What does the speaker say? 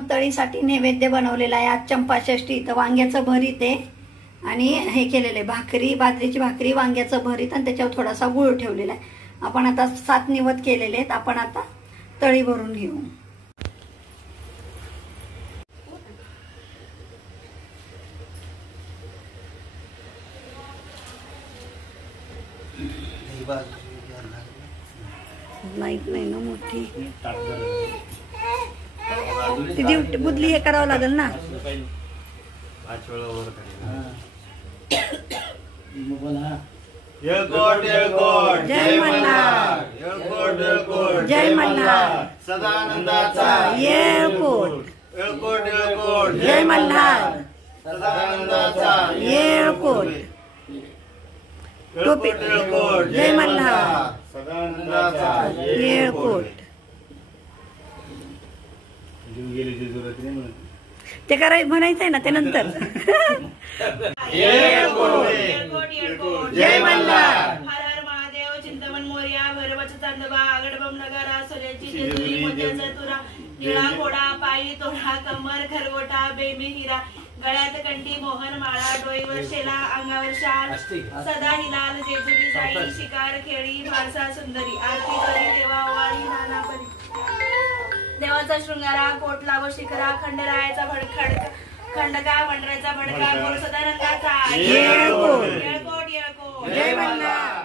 आपण तळीसाठी नैवेद्य बनवलेला आहे आज चंपाषष्ठी। तर वांग्याचं भरीत आहे आणि हे केलेले भाकरी, बाजरीची भाकरी, वांग्याचं भरीत आणि त्याच्यावर थोडासा गुळ ठेवलेला आहे। आपण आता 7 निवद केलेले आहेत। आपण आता तळी भरून घेऊ। लाईट नाही ना मोठी, ती बुदली हे करावं लागेल ना। येळकोट येळकोट जय मल्हार, येळकोट येळकोट जय मल्हार, सदानंदाचा येळकोट, येळकोट येळकोट जय मल्हार, सदानंदाचा येळकोट, येळकोट येळकोट जय मल्हार, सदानंदाचा येळकोट। ते करायचं म्हणायचंय ना ते नंतर। येळकोट जय मल्हार, हर हर महादेव, चिंतामण मोरया, भैरवाचा चांदोबा, आगडबम नगरा, सोन्याची जेजुरी, मोत्याचा तुरा, निळा घोडा, पायी तोडा, कमर खरगोटा, बेमे हिरा, गळ्यात कंठी, मोहन माळा, डोईवर शेला, अंगावर शाल, सदा हिलाल, जेजुरी जाई, शिकार खेळी, फारसा सुंदरी, आरती करी देवा ओवाळी नाना परी, देवाचा शृंगारा, कोटला व शिखरा, खंडरायाचा भडखड खंडका, पंढऱ्याचा भडका, गुरु सदानंदाचा येळकोट, येळकोट येळकोट जय मल्हार।